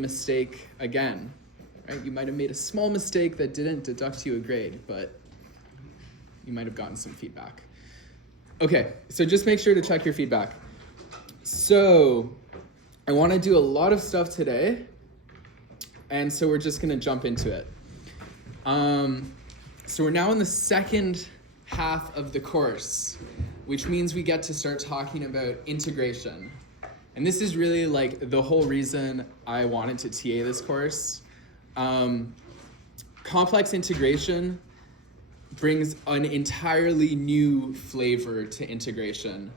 mistake again, right? You might have made a small mistake that didn't deduct you a grade, but you might have gotten some feedback. Okay, so just make sure to check your feedback. So I want to do a lot of stuff today, and so we're just going to jump into it. So we're now in the second half of the course, which means we get to start talking about integration. And this is really like the whole reason I wanted to TA this course. Complex integration brings an entirely new flavor to integration.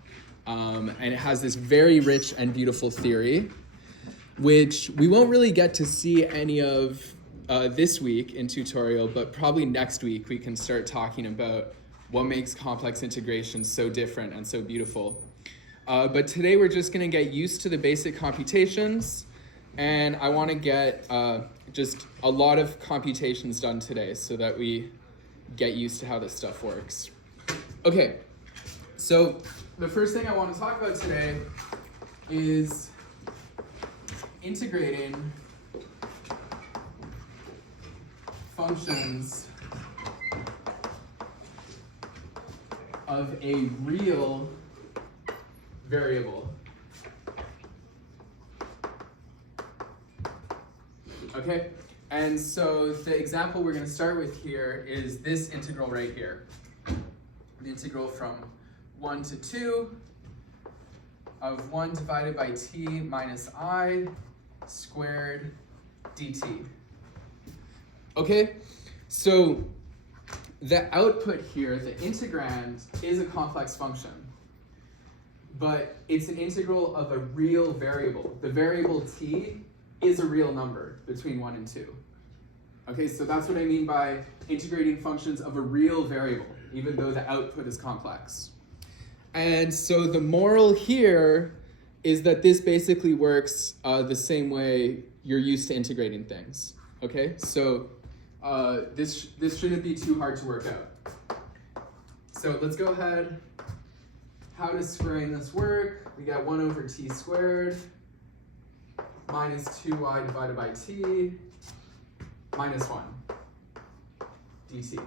And it has this very rich and beautiful theory, which we won't really get to see any of this week in tutorial, but probably next week we can start talking about what makes complex integration so different and so beautiful. But today we're just going to get used to the basic computations, and I want to get just a lot of computations done today so that we get used to how this stuff works. Okay, so the first thing I want to talk about today is integrating functions of a real variable. Okay, and so the example we're going to start with here is this integral right here. The integral from 1 to 2 of 1 divided by t minus I squared dt. Okay, so the output here, the integrand, is a complex function, but it's an integral of a real variable. The variable t is a real number between 1 and 2. Okay, so that's what I mean by integrating functions of a real variable, even though the output is complex. And so the moral here is that this basically works the same way you're used to integrating things. Okay, so this shouldn't be too hard to work out. So let's go ahead. How does squaring this work? We got 1 over t squared minus 2y divided by t minus 1 dt.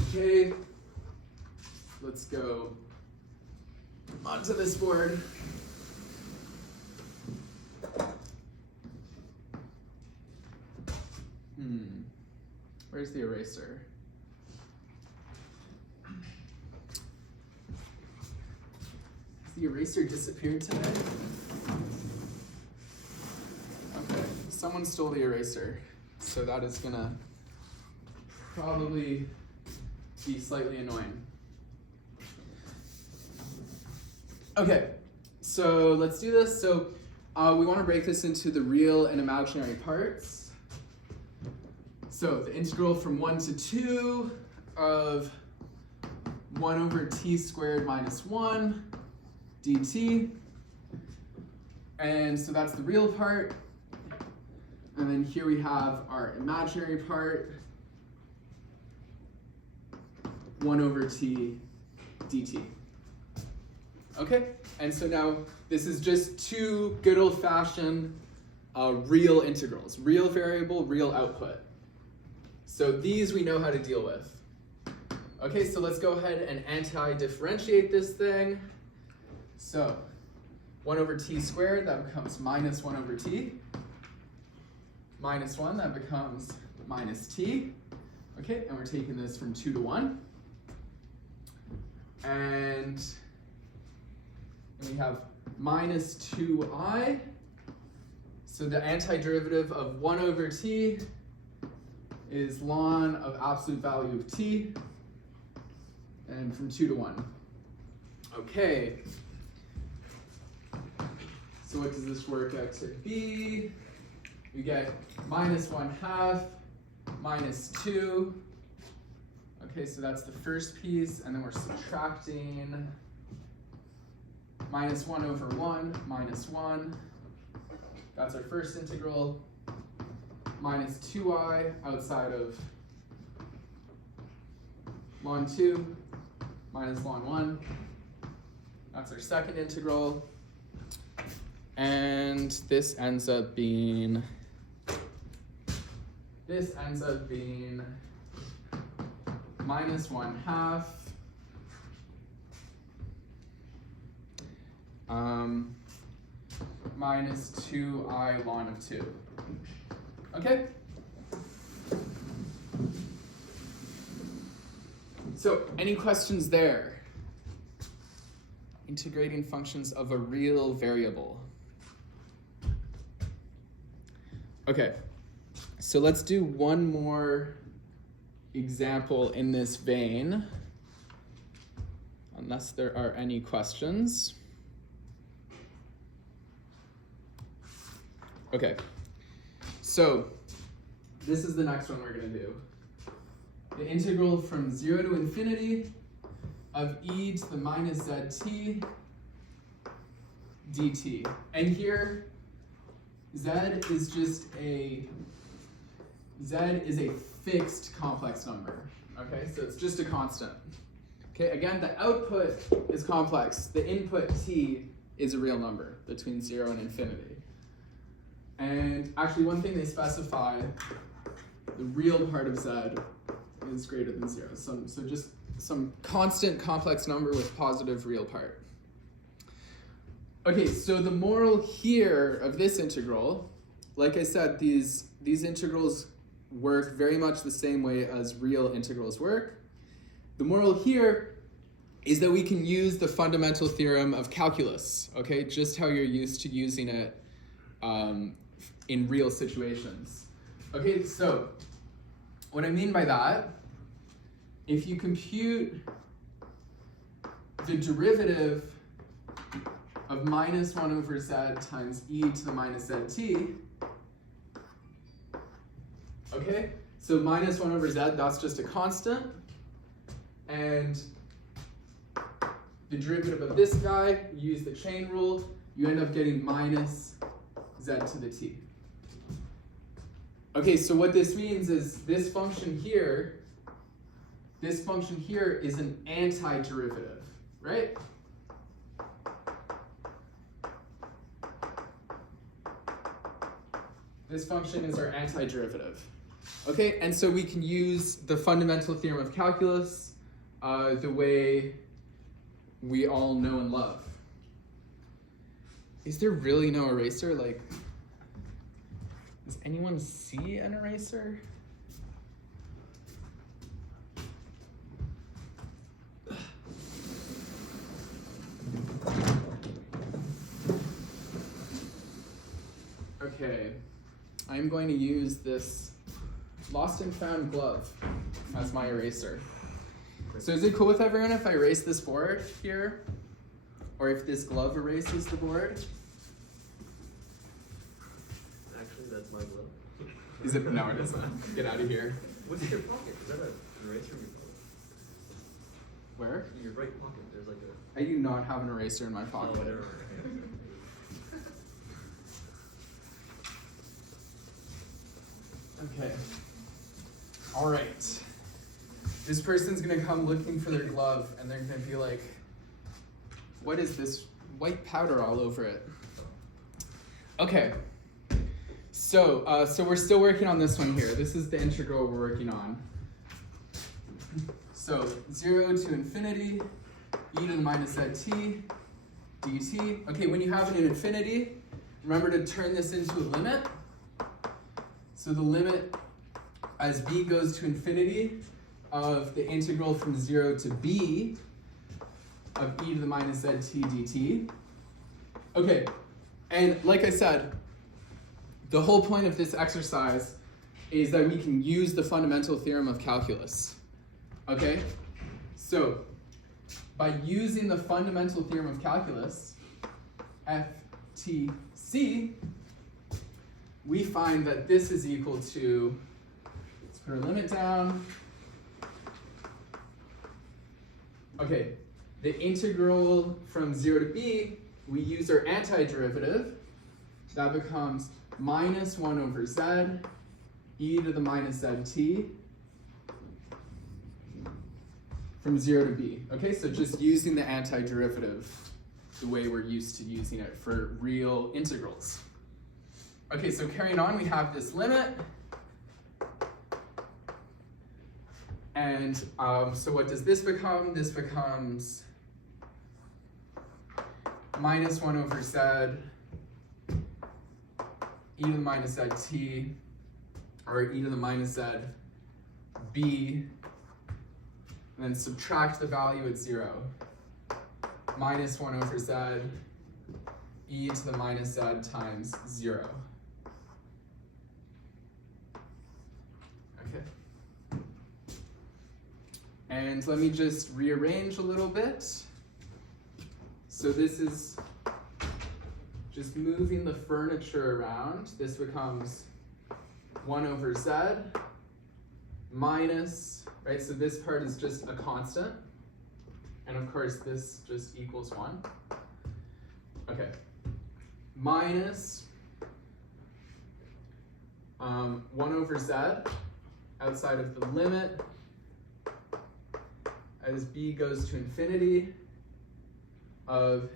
Okay, let's go onto this board. Where's the eraser? Has the eraser disappeared today? Okay, someone stole the eraser, so that is gonna probably be slightly annoying. Okay, so let's do this. So we want to break this into the real and imaginary parts. So the integral from 1 to 2 of 1 over t squared minus 1 dt. And so that's the real part. And then here we have our imaginary part, 1 over t dt. Okay, and so now this is just two good old-fashioned real integrals, real variable, real output. So these we know how to deal with. Okay, so let's go ahead and anti-differentiate this thing. So 1 over t squared, that becomes minus 1 over t. Minus 1, that becomes minus t. Okay, and we're taking this from 2 to 1. And we have minus 2i. So the antiderivative of 1 over t is ln of absolute value of t, and from 2 to 1. Okay, so what does this work out to be? We get minus 1/2 minus 2. Okay, so that's the first piece, and then we're subtracting minus 1 over 1 minus 1. That's our first integral. Minus 2i outside of ln 2 minus ln 1. That's our second integral. And this ends up being minus 1/2 minus 2I ln of 2. Okay? So, any questions there? Integrating functions of a real variable. Okay, so let's do one more example in this vein, unless there are any questions. Okay, so this is the next one we're going to do. The integral from 0 to infinity of e to the minus zt dt. And here, z is a fixed complex number. Okay, so it's just a constant. Okay, again, the output is complex. The input t is a real number between 0 and infinity. And actually, one thing they specify, the real part of z is greater than 0. So just some constant complex number with positive real part. Okay, so the moral here of this integral, like I said, these integrals work very much the same way as real integrals work. The moral here is that we can use the fundamental theorem of calculus, okay? Just how you're used to using it in real situations. Okay, so what I mean by that, if you compute the derivative of minus 1 over z times e to the minus zt, okay, so minus 1 over z, that's just a constant, and the derivative of this guy, you use the chain rule, you end up getting minus z to the t. Okay, so what this means is this function here is an antiderivative, right? This function is our antiderivative. Okay, and so we can use the fundamental theorem of calculus the way we all know and love. Is there really no eraser? Like, does anyone see an eraser? Okay, I'm going to use this lost and found glove as my eraser. So is it cool with everyone if I erase this board here? Or if this glove erases the board? Actually, that's my glove. Is it? No, it isn't. Get out of here. What's in your pocket? Is that an eraser in your pocket? Where? In your right pocket, there's like a... I do not have an eraser in my pocket. Oh, whatever. Okay. All right. This person's gonna come looking for their glove and they're gonna be like, what is this white powder all over it? Okay. So we're still working on this one here. This is the integral we're working on. So 0 to infinity, e to the minus zt dt. Okay, when you have an infinity, remember to turn this into a limit. So the limit as b goes to infinity of the integral from 0 to b of e to the minus zt dt. Okay, and like I said, the whole point of this exercise is that we can use the fundamental theorem of calculus. Okay, so by using the fundamental theorem of calculus, FTC, we find that this is equal to, let's put our limit down. Okay, the integral from 0 to b, we use our antiderivative. That becomes minus 1 over z, e to the minus zt, from 0 to b. Okay, so just using the antiderivative the way we're used to using it for real integrals. Okay, so carrying on, we have this limit. And so what does this become? This becomes minus 1 over z e to the minus zt, or e to the minus z b, and then subtract the value at 0. Minus 1 over z e to the minus z times 0. Okay. And let me just rearrange a little bit. So this is just moving the furniture around. This becomes 1 over z minus, right, so this part is just a constant. And of course this just equals 1. Okay. Minus 1 over z outside of the limit as b goes to infinity of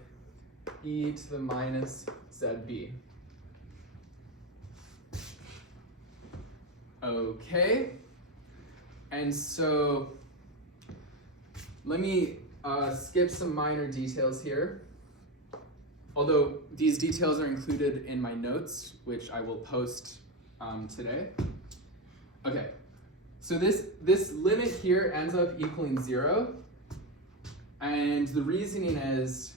e to the minus zb. Okay, and so let me skip some minor details here, although these details are included in my notes, which I will post today. Okay, so this limit here ends up equaling 0, and the reasoning is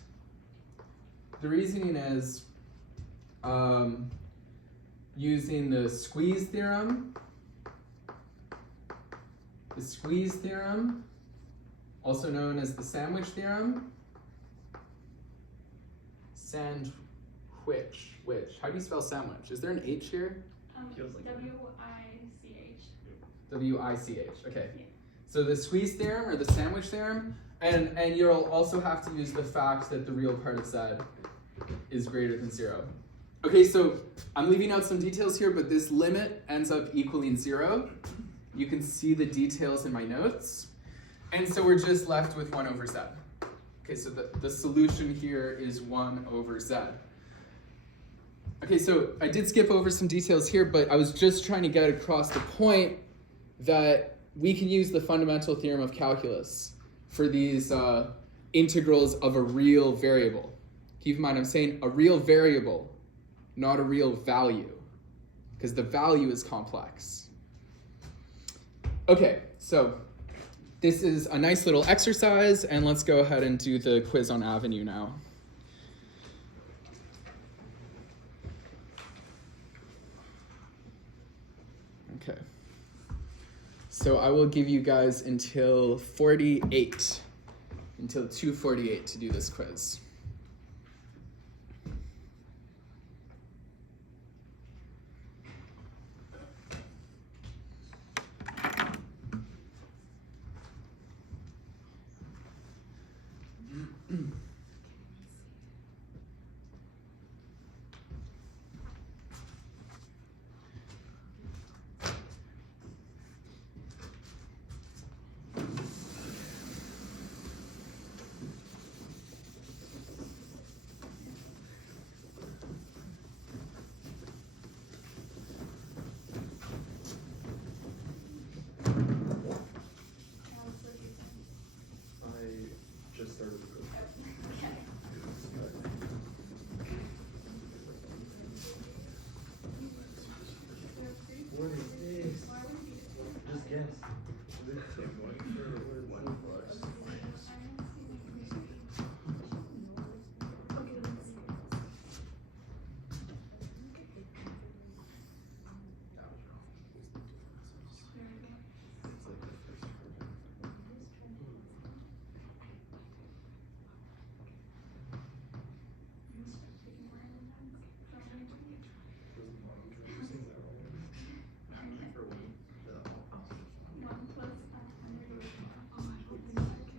using the squeeze theorem. The squeeze theorem, also known as the sandwich theorem. Sandwich. How do you spell sandwich? Is there an H here? Feels like W-I-C-H. W-I-C-H, okay. Yeah. So the squeeze theorem or the sandwich theorem, and you'll also have to use the fact that the real part of z is greater than 0. Okay, so I'm leaving out some details here, but this limit ends up equaling 0. You can see the details in my notes. And so we're just left with 1 over z. Okay, so the solution here is 1 over z. Okay, so I did skip over some details here, but I was just trying to get across the point that we can use the fundamental theorem of calculus for these integrals of a real variable. Keep in mind, I'm saying a real variable, not a real value, because the value is complex. Okay, so this is a nice little exercise, and let's go ahead and do the quiz on Avenue now. Okay. So I will give you guys until 2:48 to do this quiz. I just started the quiz. What is this? Just guess. Is it one plus?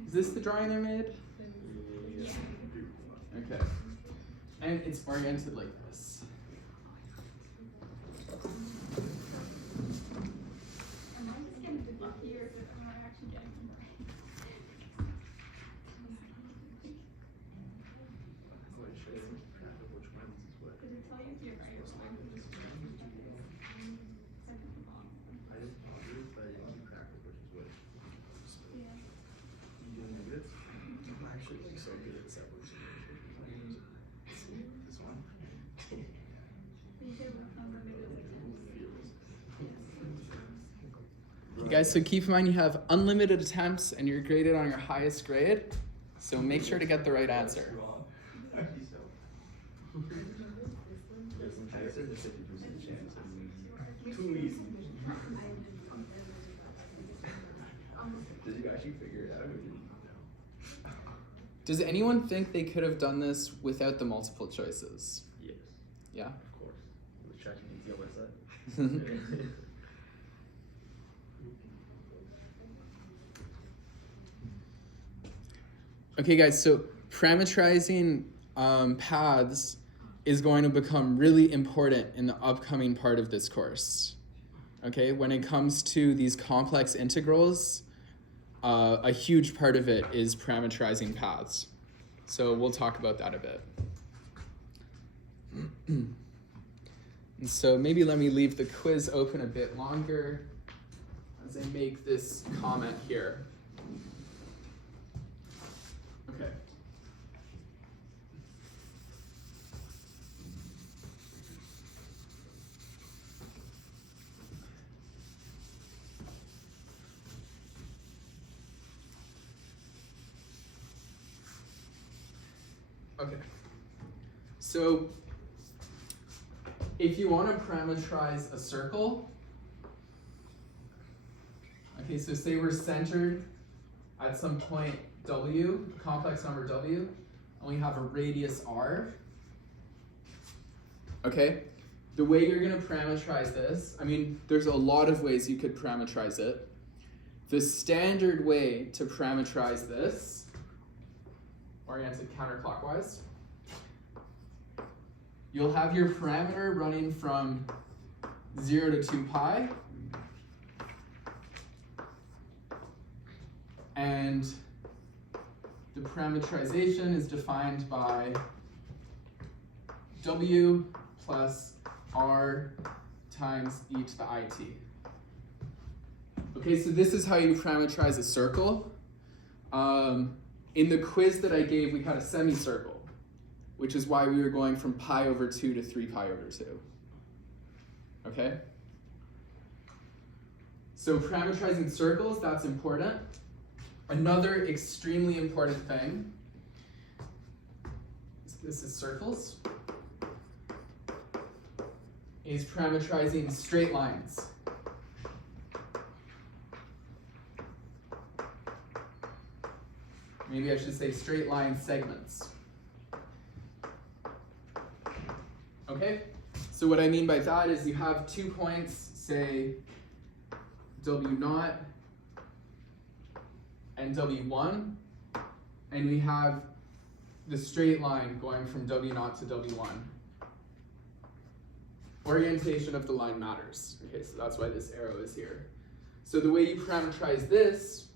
Is this the drawing I made? Yeah. Okay. And it's oriented like this. Am I just getting lucky, or am I actually getting them right? You guys, so keep in mind you have unlimited attempts and you're graded on your highest grade. So make sure to get the right answer. There's some higher than 50% chance. Too easy. Did you actually figure it out or did you know? Does anyone think they could have done this without the multiple choices? Yes, Yeah? of course. With ChatGPT on my side. Okay guys, so parameterizing paths is going to become really important in the upcoming part of this course. Okay, when it comes to these complex integrals, a huge part of it is parameterizing paths. So we'll talk about that a bit. And so maybe let me leave the quiz open a bit longer as I make this comment here. Okay. Okay. So if you want to parameterize a circle, okay, so say we're centered at some point W, a complex number W, and we have a radius R. Okay, the way you're going to parameterize this, I mean, there's a lot of ways you could parameterize it. The standard way to parameterize this, oriented counterclockwise, you'll have your parameter running from 0 to 2 pi, and the parameterization is defined by W plus R times e to the it. Okay, so this is how you parameterize a circle. In the quiz that I gave, we had a semicircle, which is why we were going from pi over 2 to 3 pi over 2. Okay? So parameterizing circles, that's important. Another extremely important thing, this is circles, is parameterizing straight lines. Maybe I should say straight line segments. Okay? So what I mean by that is you have 2 points, say W0 and W1, and we have the straight line going from W0 to W1. Orientation of the line matters. Okay, so that's why this arrow is here. So the way you parameterize this,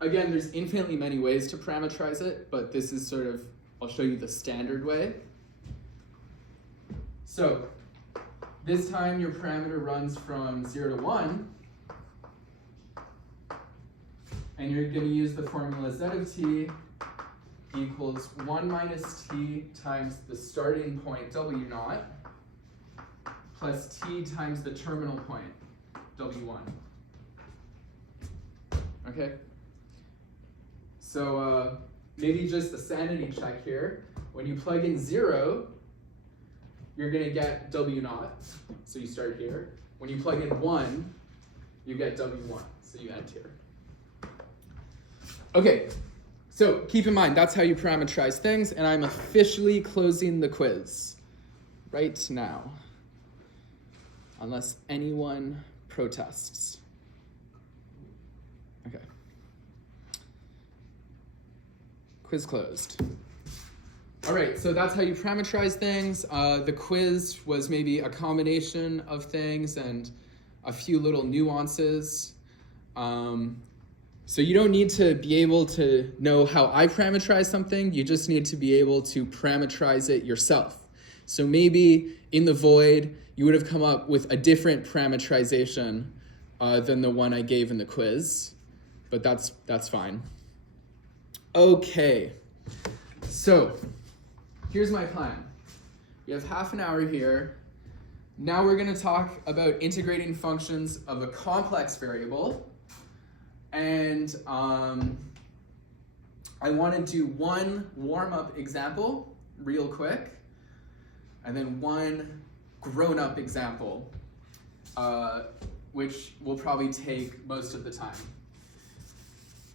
again, there's infinitely many ways to parameterize it, but this is sort of, I'll show you the standard way. So this time your parameter runs from 0 to 1, and you're going to use the formula z of t equals 1 minus t times the starting point W0 plus t times the terminal point W1. Okay? So maybe just a sanity check here. When you plug in 0, you're going to get W0, so you start here. When you plug in 1, you get W1, so you end here. Okay, so keep in mind, that's how you parameterize things, and I'm officially closing the quiz right now, unless anyone protests. Okay. Quiz closed. All right, so that's how you parameterize things. The quiz was maybe a combination of things and a few little nuances. So you don't need to be able to know how I parameterize something, you just need to be able to parameterize it yourself. So maybe in the void, you would have come up with a different parameterization than the one I gave in the quiz, but that's fine. Okay, so here's my plan. We have half an hour here. Now we're gonna talk about integrating functions of a complex variable And I want to do one warm-up example real quick, and then one grown-up example, which will probably take most of the time.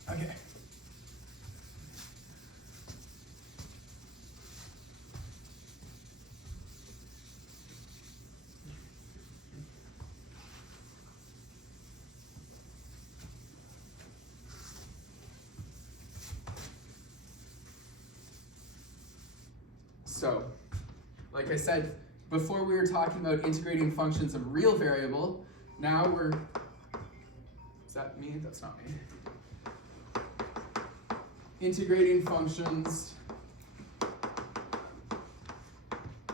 Okay. So, like I said, before we were talking about integrating functions of real variable, now we're, is that me? That's not me. Integrating functions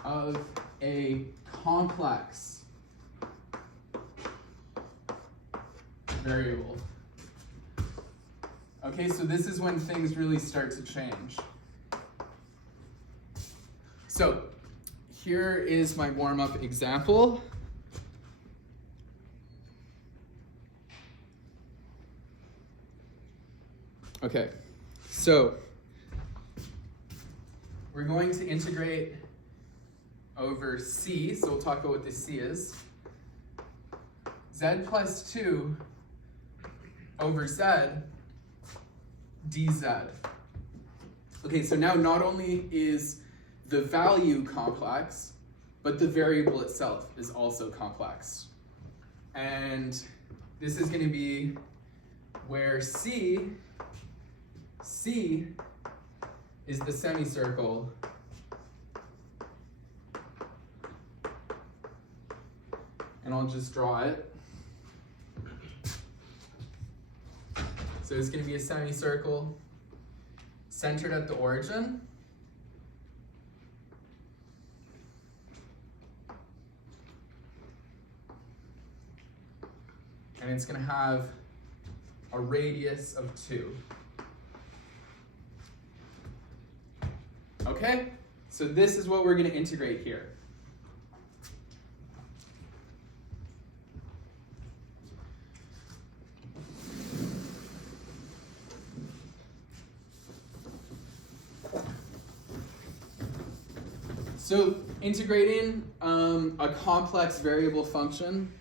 of a complex variable. Okay, so this is when things really start to change. So here is my warm-up example. Okay, so we're going to integrate over c, so we'll talk about what this c is. Z plus 2 over z dz. Okay, so now not only is the value complex, but the variable itself is also complex. And this is going to be where C is the semicircle and I'll just draw it. So it's going to be a semicircle centered at the origin. And it's going to have a radius of 2. Okay, so this is what we're going to integrate here. So integrating a complex variable function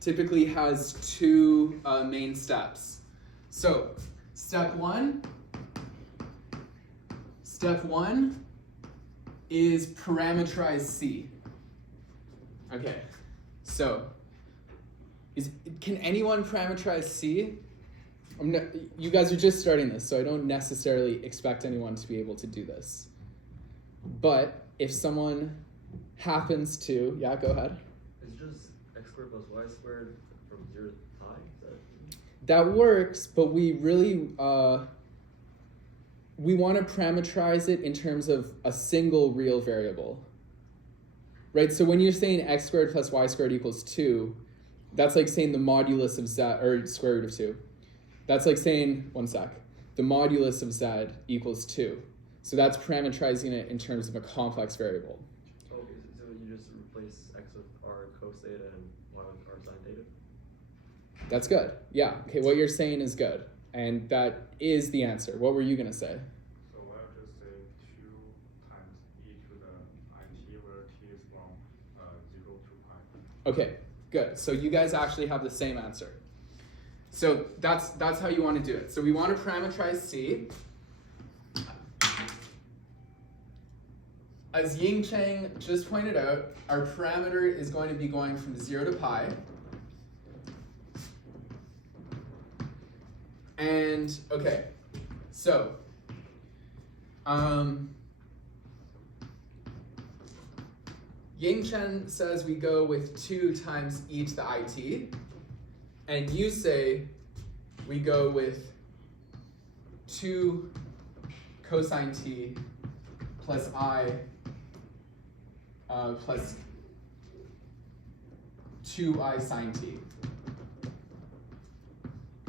typically has two main steps. So step one is parameterize C. Okay, so can anyone parameterize C? You guys are just starting this, so I don't necessarily expect anyone to be able to do this. But if someone happens to, yeah, go ahead. It's just x squared plus y squared from 0 to pi? That works, but we really, we want to parameterize it in terms of a single real variable. Right, so when you're saying x squared plus y squared equals 2, that's like saying the modulus of z, or square root of 2. That's like saying, one sec, the modulus of z equals 2. So that's parameterizing it in terms of a complex variable. Okay, so you just replace x with r cos theta and y with r sin theta? That's good. Yeah. Okay, what you're saying is good. And that is the answer. What were you going to say? So I'll just say 2 times e to the it where t is from 0 to pi. Okay, good. So you guys actually have the same answer. So that's how you want to do it. So we want to parameterize C. As Ying Chang just pointed out, our parameter is going to be going from 0 to pi. And, okay, so, Ying Chen says we go with 2 times e to the it, and you say we go with 2 cosine t plus I plus 2I sine t.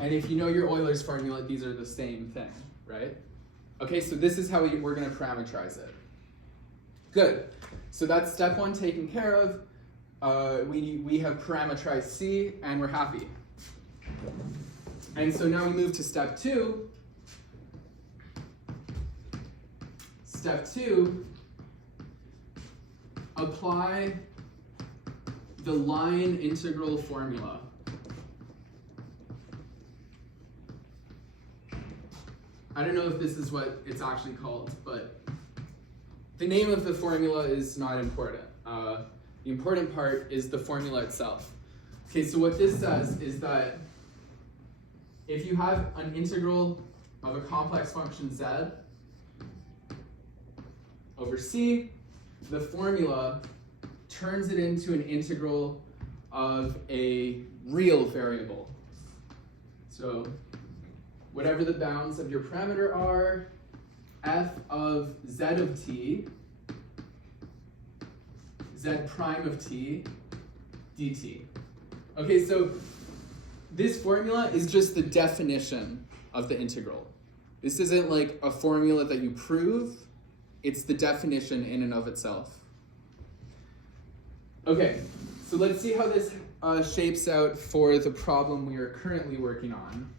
And if you know your Euler's formula, these are the same thing, right? Okay, so this is how we're going to parameterize it. Good. So that's step 1 taken care of. We have parameterized C, and we're happy. And so now we move to step 2. Step 2, apply the line integral formula. I don't know if this is what it's actually called, but the name of the formula is not important. The important part is the formula itself. Okay, so what this says is that if you have an integral of a complex function z over c, the formula turns it into an integral of a real variable. So whatever the bounds of your parameter are, f of z of t, z prime of t, dt. Okay, so this formula is just the definition of the integral. This isn't like a formula that you prove, it's the definition in and of itself. Okay, so let's see how this shapes out for the problem we are currently working on.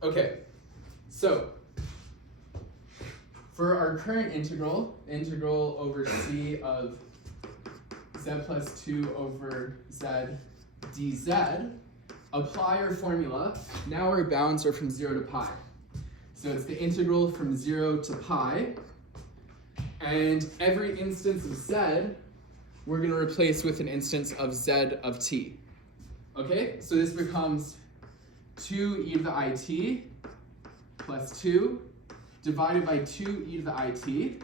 Okay, so for our current integral over c of z plus 2 over z dz, apply our formula. Now our bounds are from 0 to pi. So it's the integral from 0 to pi. And every instance of z, we're going to replace with an instance of z of t. Okay, so this becomes 2e to the it plus 2 divided by 2e to the it.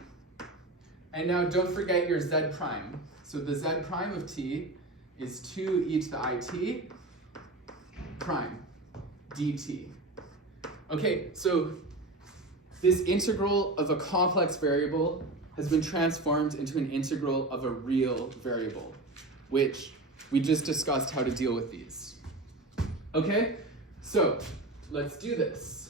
And now don't forget your z prime. So the z prime of t is 2e to the it prime dt. Okay, so this integral of a complex variable has been transformed into an integral of a real variable, which we just discussed how to deal with these. Okay? So, let's do this.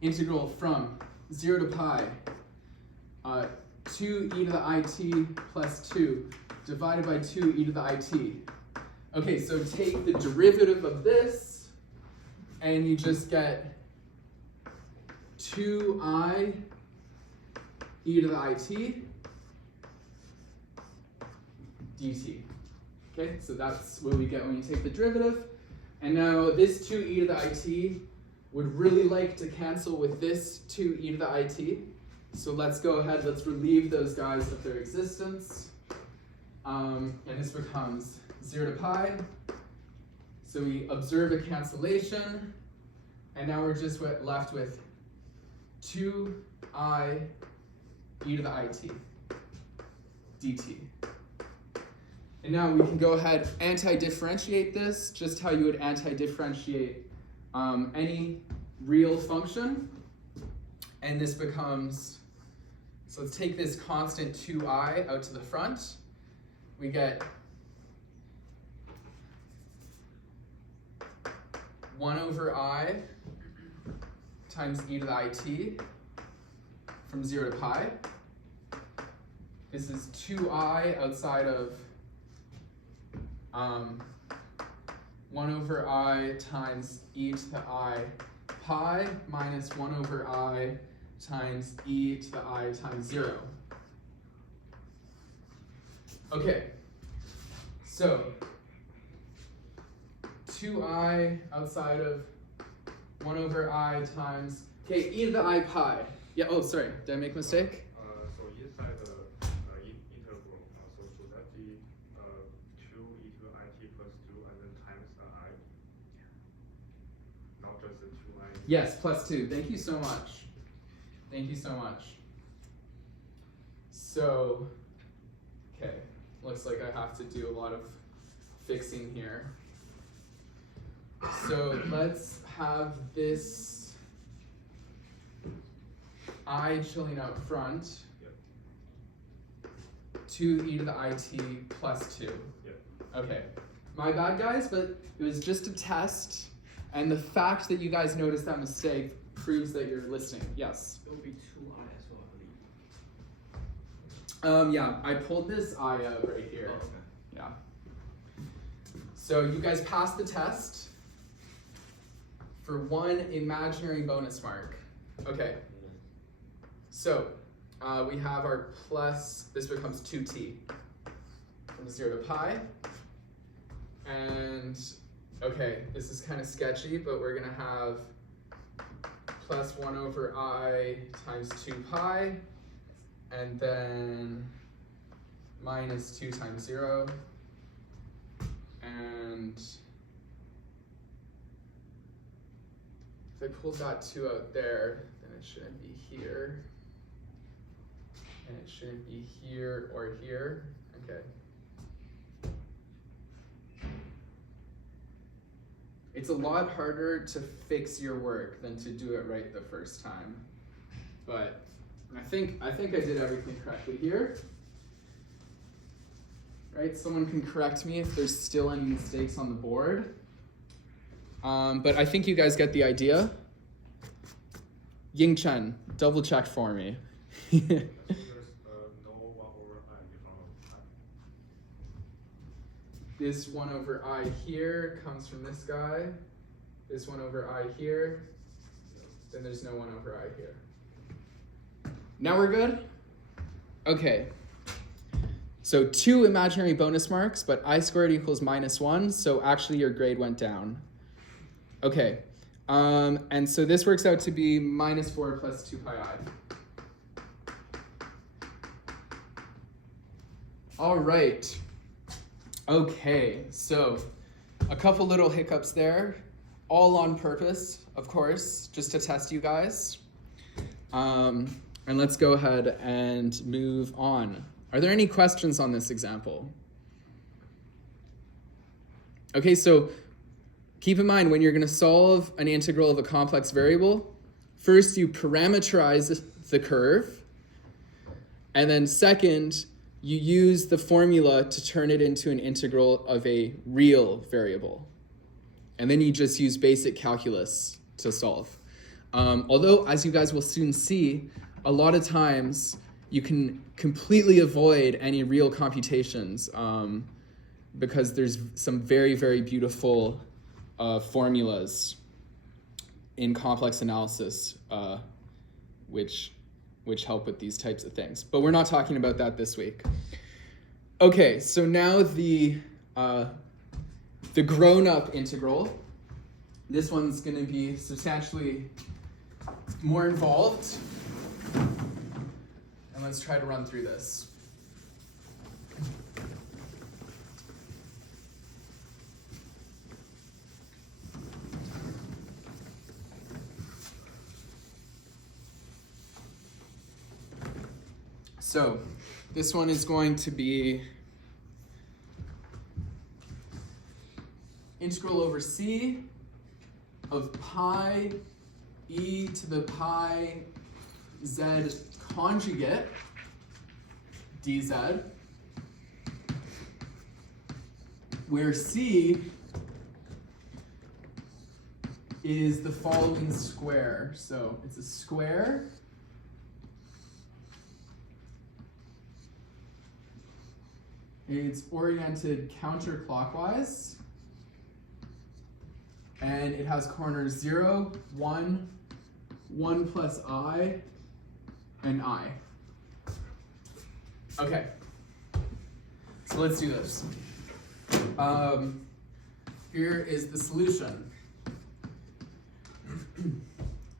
Integral from 0 to pi, 2e to the it plus 2 divided by 2e to the it. Okay, so take the derivative of this, and you just get 2i e to the it dt. Okay, so that's what we get when you take the derivative. And now this 2e to the it would really like to cancel with this 2e to the it. So let's go ahead, let's relieve those guys of their existence. And this becomes 0 to pi. So we observe a cancellation. And now we're just left with 2i e to the it dt. And now we can go ahead, anti-differentiate this, just how you would anti-differentiate any real function. And this becomes, so let's take this constant 2i out to the front. We get 1 over I times e to the it from 0 to pi. This is 2i outside of 1 over I times e to the I pi minus 1 over I times e to the I times 0. Okay, so 2i outside of 1 over I times, okay, e to the I pi. Yeah, oh, sorry, did I make a mistake? So inside the integral, so should that be 2e to the it plus 2 and then times the I? Not just the 2i? Yes, plus 2. Thank you so much. Thank you so much. So Okay, looks like I have to do a lot of fixing here. So let's have this I chilling out front. Yep. 2e to the it plus 2. Yep. Okay, my bad guys, but it was just a test, and the fact that you guys noticed that mistake proves that you're listening. Yes? It would be 2i as well, I believe. Yeah, I pulled this I out right here. Oh, okay. Yeah. So you guys passed the test for 1 imaginary bonus mark. Okay. So we have our plus, this becomes 2t from 0 to pi. And okay, this is kind of sketchy, but we're gonna have plus 1 over I times 2 pi, and then minus 2 times 0. And if I pulled that 2 out there, then it shouldn't be here. And it shouldn't be here or here. Okay. It's a lot harder to fix your work than to do it right the first time. But I think I did everything correctly here. Right? Someone can correct me if there's still any mistakes on the board. But I think you guys get the idea. Ying Chen, double check for me. There's no 1 over I in front of I. This 1 over I here comes from this guy. This 1 over I here. Then there's no 1 over I here. Now we're good? Okay. So 2 imaginary bonus marks, but I squared equals -1, so actually your grade went down. Okay, and so this works out to be -4 plus 2 pi I. All right. Okay, so a couple little hiccups there, all on purpose, of course, just to test you guys. And let's go ahead and move on. Are there any questions on this example? Okay, so keep in mind when you're going to solve an integral of a complex variable, first you parameterize the curve, and then second, you use the formula to turn it into an integral of a real variable. And then you just use basic calculus to solve. Although, as you guys will soon see, a lot of times you can completely avoid any real computations because there's some very, very beautiful formulas in complex analysis which help with these types of things. But we're not talking about that this week. Okay, so now the grown-up integral. This one's going to be substantially more involved. And let's try to run through this. So this one is going to be integral over c of pi e to the pi z conjugate dz, where c is the following square. So it's a square it's oriented counterclockwise, and it has corners 0, 1, 1 plus I, and I. Okay, so let's do this. Here is the solution.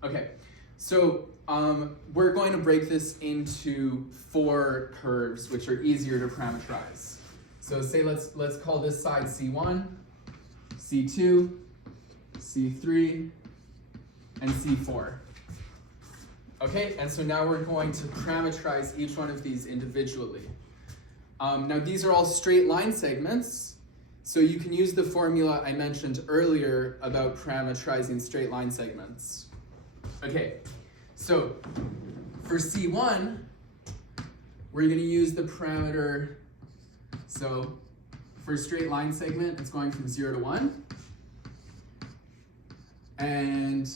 Okay, so we're going to break this into 4 curves, which are easier to parameterize. So say let's call this side C1, C2, C3, and C4. Okay, and so now we're going to parameterize each one of these individually. Now these are all straight line segments, so you can use the formula I mentioned earlier about parametrizing straight line segments. Okay, so for C1, we're going to use the parameter, so for a straight line segment, it's going from 0 to 1. And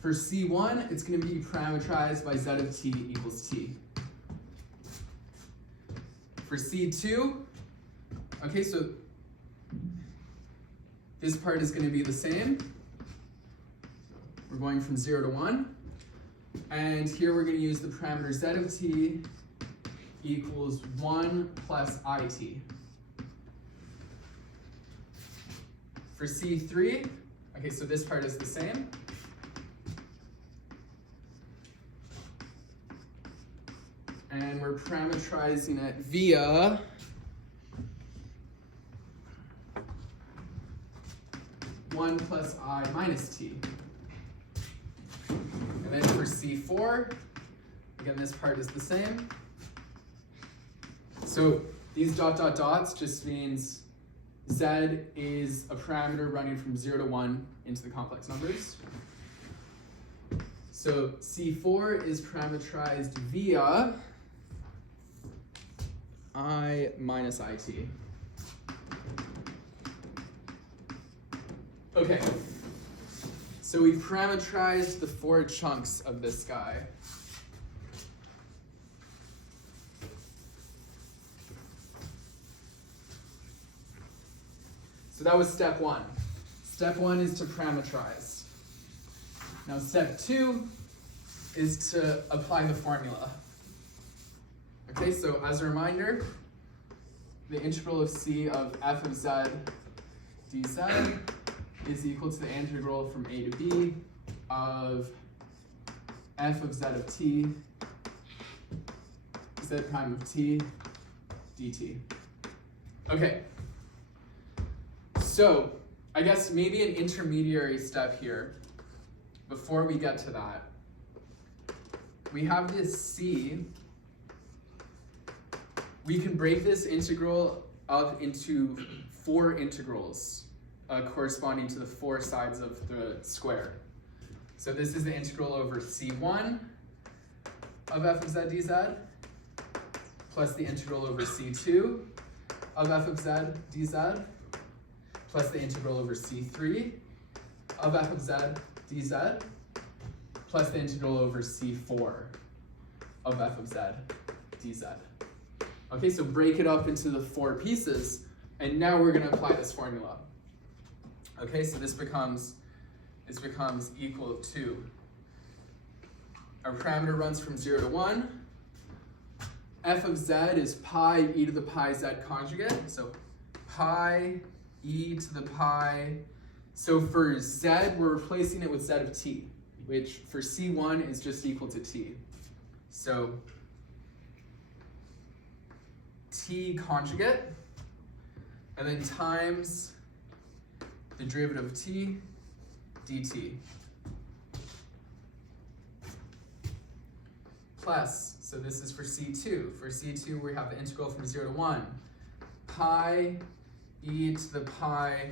for C1, it's going to be parameterized by z of t equals t. For C2, okay, so this part is going to be the same. We're going from 0 to 1. And here we're going to use the parameter z of t equals 1 plus it. For C3, okay, so this part is the same. And we're parameterizing it via one plus I minus t. And then for C4, again, this part is the same. So these dot dot dots just means z is a parameter running from 0 to 1 into the complex numbers. So C4 is parameterized via I minus it. Okay, so we parameterized the 4 chunks of this guy. So that was step 1. Step 1 is to parameterize. Now step 2 is to apply the formula. Okay, so as a reminder, the integral of c of f of z dz is equal to the integral from a to b of f of z of t, z prime of t, dt. Okay, so I guess maybe an intermediary step here, before we get to that. We have this c. We can break this integral up into 4 integrals corresponding to the 4 sides of the square. So this is the integral over c1 of f of z dz plus the integral over c2 of f of z dz plus the integral over c3 of f of z dz plus the integral over c4 of f of z dz. Okay, so break it up into the 4 pieces, and now we're going to apply this formula. Okay, so this becomes equal to, our parameter runs from 0 to 1. F of z is pi e to the pi z conjugate, so pi e to the pi. So for z, we're replacing it with z of t, which for C1 is just equal to t. So t conjugate, and then times the derivative of t dt. Plus, so this is for C2. For C2, we have the integral from 0 to 1. Pi e to the pi.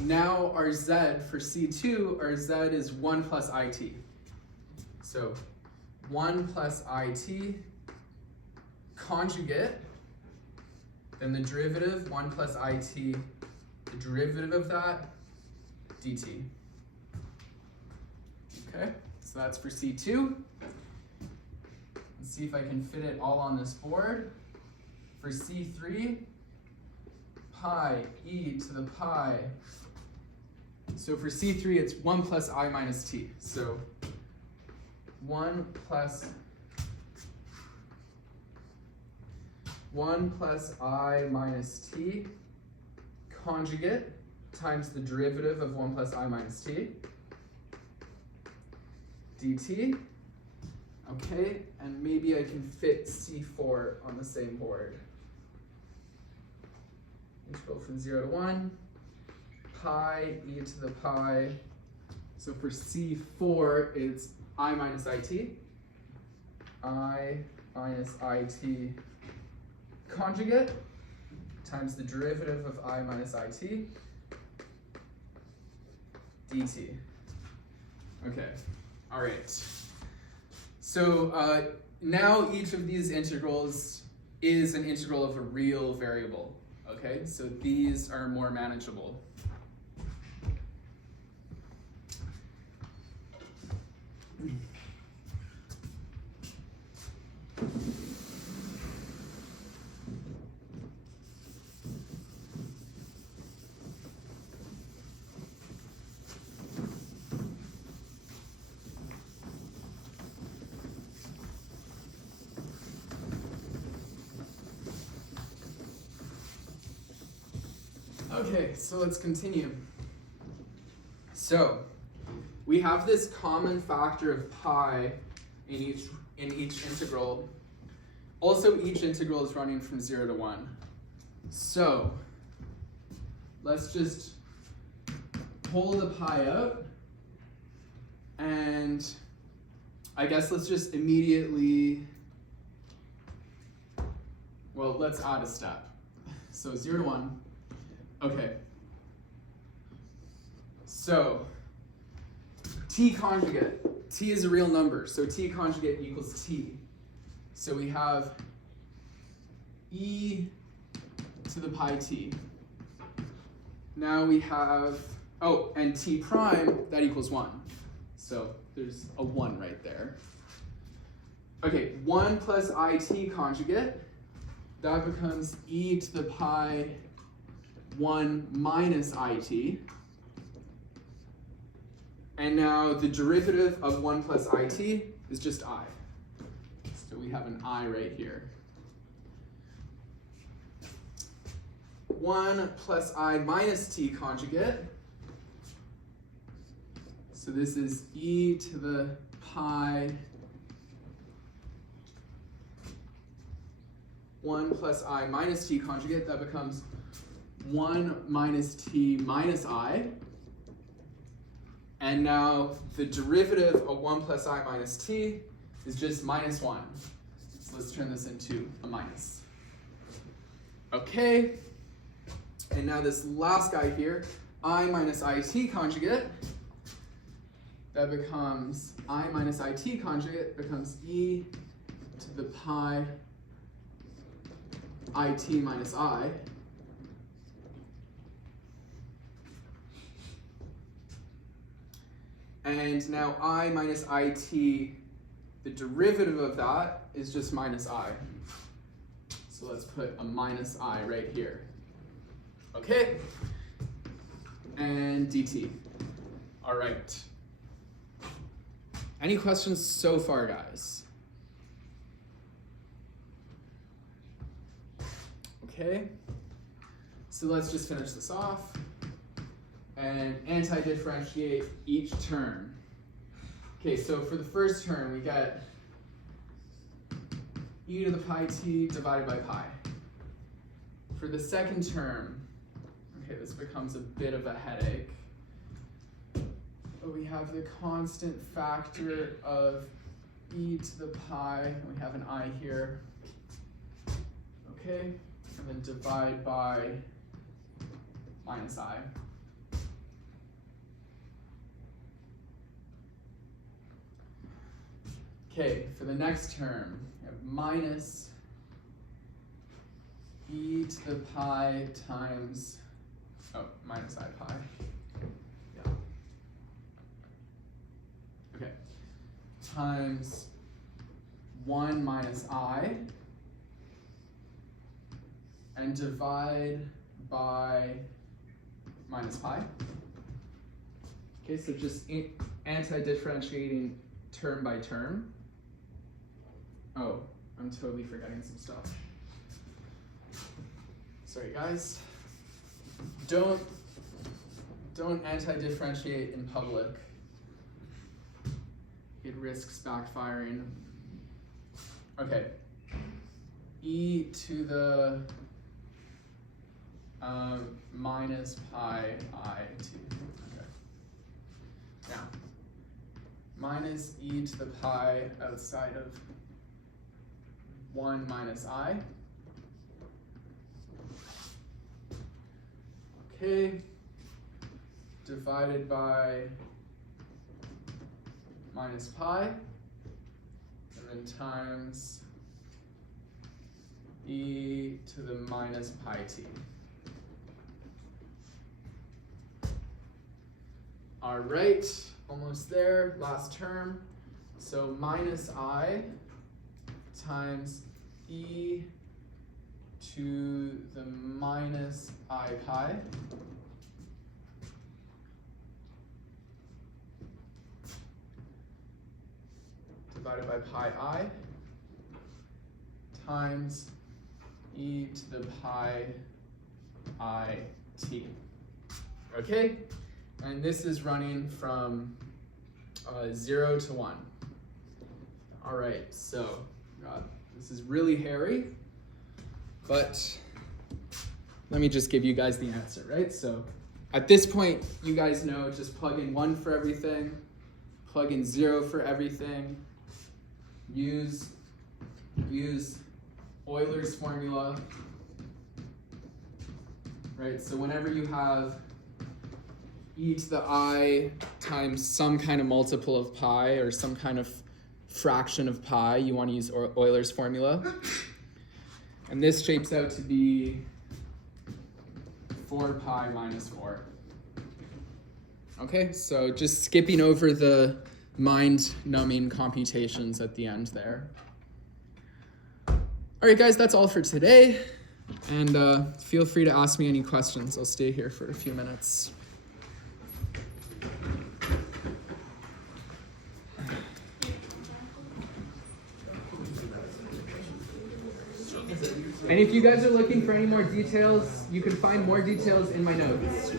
Now our z for C2, our z is 1 plus it. So 1 plus it conjugate, then the derivative, 1 plus it, the derivative of that, dt. Okay, so that's for C2. Let's see if I can fit it all on this board. For C3, pi e to the pi. So for C3, it's 1 plus I minus t. So 1 plus I minus t conjugate times the derivative of 1 plus I minus t dt. Okay, and maybe I can fit C4 on the same board. Integral from 0 to 1, pi e to the pi. So for C4, it's I minus it. I minus it conjugate times the derivative of I minus IT dt. Okay, all right. So now each of these integrals is an integral of a real variable. Okay, so these are more manageable. Okay, so let's continue. So we have this common factor of pi in each integral. Also, each integral is running from 0 to 1. So let's just pull the pi out, and I guess let's just immediately, well, let's add a step. So 0 to 1. Okay, so t conjugate, t is a real number, so t conjugate equals t. So we have e to the pi t. Now we have, oh, and t prime, that equals 1. So there's a 1 right there. Okay, 1 plus it conjugate, that becomes e to the pi 1 minus it. And now the derivative of 1 plus it is just I. So we have an I right here. 1 plus I minus t conjugate. So this is e to the pi 1 plus I minus t conjugate. That becomes 1 minus t minus I. And now the derivative of 1 plus I minus t is just minus 1. So let's turn this into a minus. Okay, and now this last guy here, I minus it conjugate, that becomes I minus it conjugate becomes e to the pi it minus I. And now I minus it, the derivative of that is just minus I. So let's put a minus I right here. Okay? And dt. All right. Any questions so far, guys? Okay. So let's just finish this off and anti-differentiate each term. Okay, so for the first term, we get e to the pi t divided by pi. For the second term, okay, this becomes a bit of a headache. But we have the constant factor of e to the pi, and we have an I here. Okay, and then divide by minus I. Okay, for the next term, we have minus e to the pi times, minus I pi. Yeah. Okay, times 1 minus I, and divide by minus pi. Okay, so just anti-differentiating term by term. Oh, I'm totally forgetting some stuff. Sorry, guys. Don't anti-differentiate in public. It risks backfiring. Okay. E to the minus pi I t. Okay. Now, minus e to the pi outside of 1 minus I. Okay. Divided by minus pi, and then times e to the minus pi t. All right, almost there, last term. So minus I times e to the minus I pi divided by pi I times e to the pi I t. Okay? And this is running from 0 to 1. All right, so this is really hairy, but let me just give you guys the answer, right? So at this point, you guys know, just plug in 1 for everything, plug in 0 for everything, use Euler's formula, right? So whenever you have e to the I times some kind of multiple of pi or some kind of fraction of pi, you want to use Euler's formula. And this shapes out to be 4 pi minus 4. Okay, so just skipping over the mind-numbing computations at the end there. All right, guys, that's all for today. And feel free to ask me any questions. I'll stay here for a few minutes. And if you guys are looking for any more details, you can find more details in my notes.